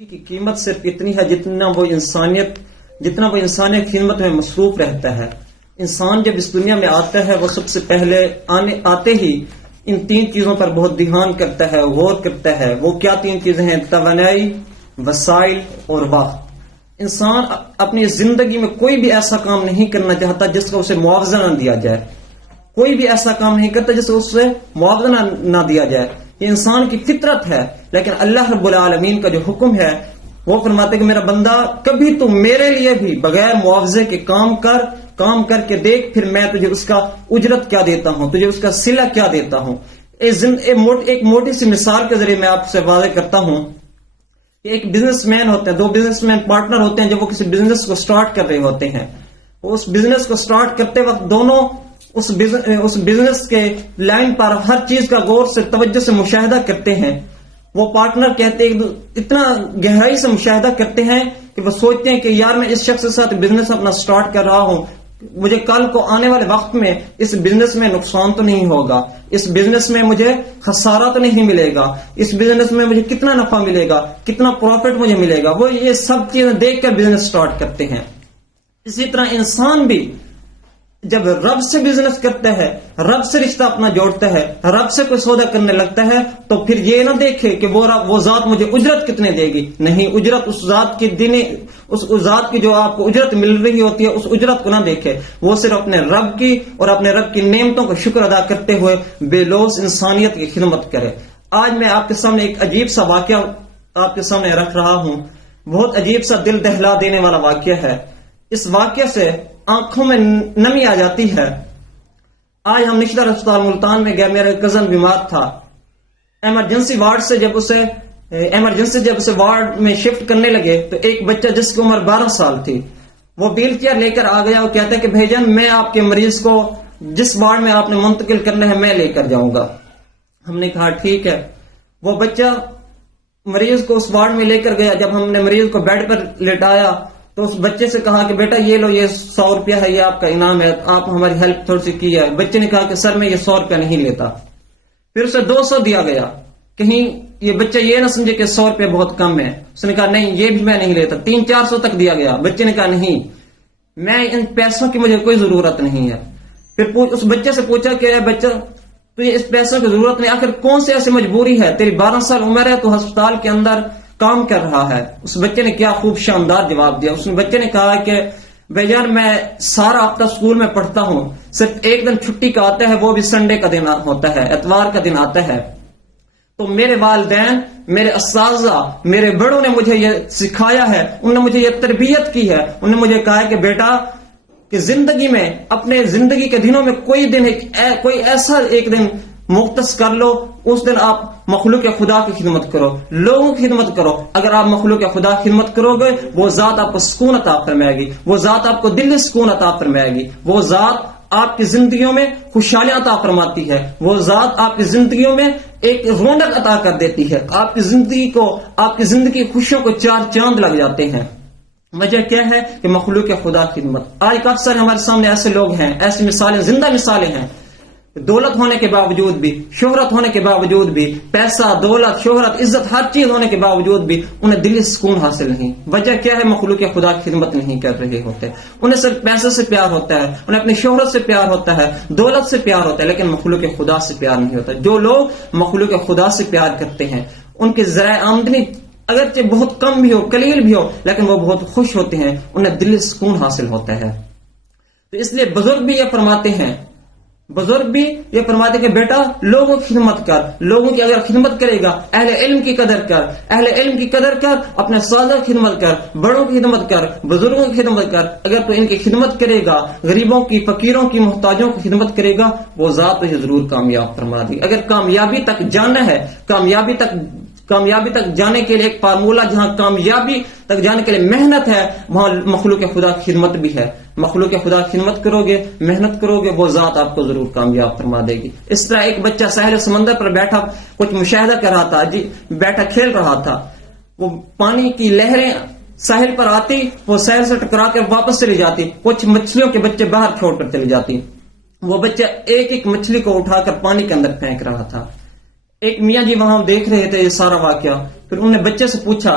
کی قیمت صرف اتنی ہے جتنا وہ انسانیت خدمت میں مصروف رہتا ہے. انسان جب اس دنیا میں آتا ہے وہ سب سے پہلے آتے ہی ان 3 چیزوں پر بہت دھیان کرتا ہے، غور کرتا ہے. وہ کیا 3 چیزیں ہیں؟ توانائی، وسائل اور وقت. انسان اپنی زندگی میں کوئی بھی ایسا کام نہیں کرنا چاہتا جس کا اسے معاوضہ نہ دیا جائے. کوئی بھی ایسا کام نہیں کرتا جس کو اسے معاوضہ نہ دیا جائے. یہ انسان کی فطرت ہے. لیکن اللہ رب العالمین کا جو حکم ہے وہ فرماتے کہ میرا بندہ کبھی تو میرے لیے بھی بغیر معاوضے کے کام کر کے دیکھ، پھر میں تجھے اس کا اجرت کیا دیتا ہوں، تجھے اس کا صلہ کیا دیتا ہوں. ایک موٹی سی مثال کے ذریعے میں آپ سے واضح کرتا ہوں کہ ایک بزنس مین ہوتے ہیں، 2 بزنس مین پارٹنر ہوتے ہیں. جب وہ کسی بزنس کو سٹارٹ کر رہے ہوتے ہیں، وہ اس بزنس کو سٹارٹ کرتے وقت دونوں اس بزنس کے لائن پر ہر چیز کا غور سے توجہ سے مشاہدہ کرتے ہیں. وہ پارٹنر کہتے ہیں، اتنا گہرائی سے مشاہدہ کرتے ہیں کہ وہ سوچتے ہیں کہ یار میں اس شخص کے ساتھ بزنس اپنا سٹارٹ کر رہا ہوں، مجھے کل کو آنے والے وقت میں اس بزنس میں نقصان تو نہیں ہوگا، اس بزنس میں مجھے خسارہ تو نہیں ملے گا، اس بزنس میں مجھے کتنا نفع ملے گا، کتنا پروفٹ مجھے ملے گا. وہ یہ سب چیزیں دیکھ کر بزنس سٹارٹ کرتے ہیں. اسی طرح انسان بھی جب رب سے بزنس کرتا ہے، رب سے رشتہ اپنا جوڑتا ہے، رب سے کوئی سودا کرنے لگتا ہے، تو پھر یہ نہ دیکھے کہ وہ ذات مجھے اجرت کتنے دے گی. نہیں، اجرت اس ذات کی جو آپ کو اجرت مل رہی ہوتی ہے اس اجرت کو نہ دیکھے. وہ صرف اپنے رب کی اور اپنے رب کی نعمتوں کا شکر ادا کرتے ہوئے بے لوث انسانیت کی خدمت کرے. آج میں آپ کے سامنے ایک عجیب سا واقعہ آپ کے سامنے رکھ رہا ہوں. بہت عجیب سا دل دہلا دینے والا واقعہ ہے. اس واقعے سے آنکھوں میں نمی آ جاتی ہے. آج ہم نشتر اسپتال ملتان میں گئے. میرا کزن بیمار تھا. ایمرجنسی جب اسے وارڈ میں شفٹ کرنے لگے تو ایک بچہ جس کی عمر 12 سال تھی وہ ویل چیئر لے کر آ گیا. وہ کہتا ہے کہ بھائی جان میں آپ کے مریض کو جس وارڈ میں آپ نے منتقل کرنا ہے میں لے کر جاؤں گا. ہم نے کہا ٹھیک ہے. وہ بچہ مریض کو اس وارڈ میں لے کر گیا. جب ہم نے مریض کو بیڈ پر لٹایا تو اس بچے سے کہا کہ بیٹا یہ لو، یہ 100 روپیہ ہے، یہ آپ کا انعام ہے، آپ ہماری ہیلپ تھوڑی سی کی ہے. بچے نے کہا کہ سر میں یہ 100 روپیہ نہیں لیتا. پھر اسے 200 دیا گیا. کہیں یہ بچہ یہ نہ سمجھے کہ 100 روپیہ بہت کم ہے. اس نے کہا نہیں یہ بھی میں نہیں لیتا. 300-400 تک دیا گیا. بچے نے کہا نہیں، میں ان پیسوں کی مجھے کوئی ضرورت نہیں ہے. پھر اس بچے سے پوچھا کہ بچہ تو یہ اس پیسوں کی ضرورت نہیں، آخر کون سی ایسی مجبوری ہے؟ تیری 12 سال عمر ہے، تو ہسپتال کے اندر کام کر رہا ہے. اس بچے نے کیا خوب شاندار جواب دیا. اس بچے نے کہا کہ بھائی جان میں سارا ہفتہ اسکول میں پڑھتا ہوں، صرف ایک دن چھٹی کا آتا ہے، وہ بھی سنڈے کا دن ہوتا ہے، اتوار کا دن آتا ہے. تو میرے والدین، میرے اساتذہ، میرے بڑوں نے مجھے یہ سکھایا ہے، انہوں نے مجھے یہ تربیت کی ہے. انہوں نے مجھے کہا ہے کہ بیٹا کہ زندگی میں اپنے زندگی کے دنوں میں کوئی ایسا ایک دن مختص کر لو، اس دن آپ مخلوق خدا کی خدمت کرو، لوگوں کی خدمت کرو. اگر آپ مخلوق خدا کی خدمت کرو گے وہ ذات آپ کو سکون عطا فرمائے گی، وہ ذات آپ کو دل سکون عطا فرمائے گی، وہ ذات آپ کی زندگیوں میں خوشحالیاں عطا فرماتی ہے، وہ ذات آپ کی زندگیوں میں ایک رونق عطا کر دیتی ہے. آپ کی زندگی خوشیوں کو 4 چاند لگ جاتے ہیں. وجہ کیا ہے کہ مخلوق خدا کی خدمت. آج کافی سارے ہمارے سامنے ایسے لوگ ہیں، ایسی مثالیں، زندہ مثالیں ہیں. دولت ہونے کے باوجود بھی، شہرت ہونے کے باوجود بھی، پیسہ، دولت، شہرت، عزت، ہر چیز ہونے کے باوجود بھی انہیں دلی سکون حاصل نہیں. وجہ کیا ہے؟ مخلوق خدا کی خدمت نہیں کر رہے ہوتے. انہیں صرف پیسے سے پیار ہوتا ہے، انہیں اپنی شہرت سے پیار ہوتا ہے، دولت سے پیار ہوتا ہے، لیکن مخلوق خدا سے پیار نہیں ہوتا. جو لوگ مخلوق خدا سے پیار کرتے ہیں ان کے ذرائع آمدنی اگرچہ بہت کم بھی ہو، قلیل بھی ہو، لیکن وہ بہت خوش ہوتے ہیں، انہیں دلی سکون حاصل ہوتا ہے. تو اس لیے بزرگ بھی یہ فرماتے کہ بیٹا لوگوں کی خدمت کر. لوگوں کی اگر خدمت کرے گا، اہل علم کی قدر کر، اپنے سادہ کی خدمت کر، بڑوں کی خدمت کر، بزرگوں کی خدمت کر. اگر تو ان کی خدمت کرے گا، غریبوں کی، فقیروں کی، محتاجوں کی خدمت کرے گا، وہ ذات تجھے ضرور کامیاب فرما دے گی. اگر کامیابی تک جانا ہے، کامیابی تک جانے کے لیے ایک فارمولہ، جہاں کامیابی تک جانے کے لیے محنت ہے، وہاں مخلوق خدا کی خدمت بھی ہے. مخلوق خدا کی خدمت کرو گے، محنت کرو گے، وہ ذات آپ کو ضرور کامیاب فرما دے گی. اس طرح ایک بچہ ساحل سمندر پر بیٹھا کچھ مشاہدہ کر رہا تھا، بیٹھا کھیل رہا تھا. وہ پانی کی لہریں ساحل پر آتی، وہ ساحل سے ٹکرا کر واپس چلی جاتی. کچھ مچھلیوں کے بچے باہر چھوڑ کر چلی جاتی. وہ بچہ ایک مچھلی کو اٹھا کر پانی کے اندر پھینک رہا تھا. ایک میاں جی وہاں دیکھ رہے تھے یہ سارا واقعہ. پھر انہوں نے بچے سے پوچھا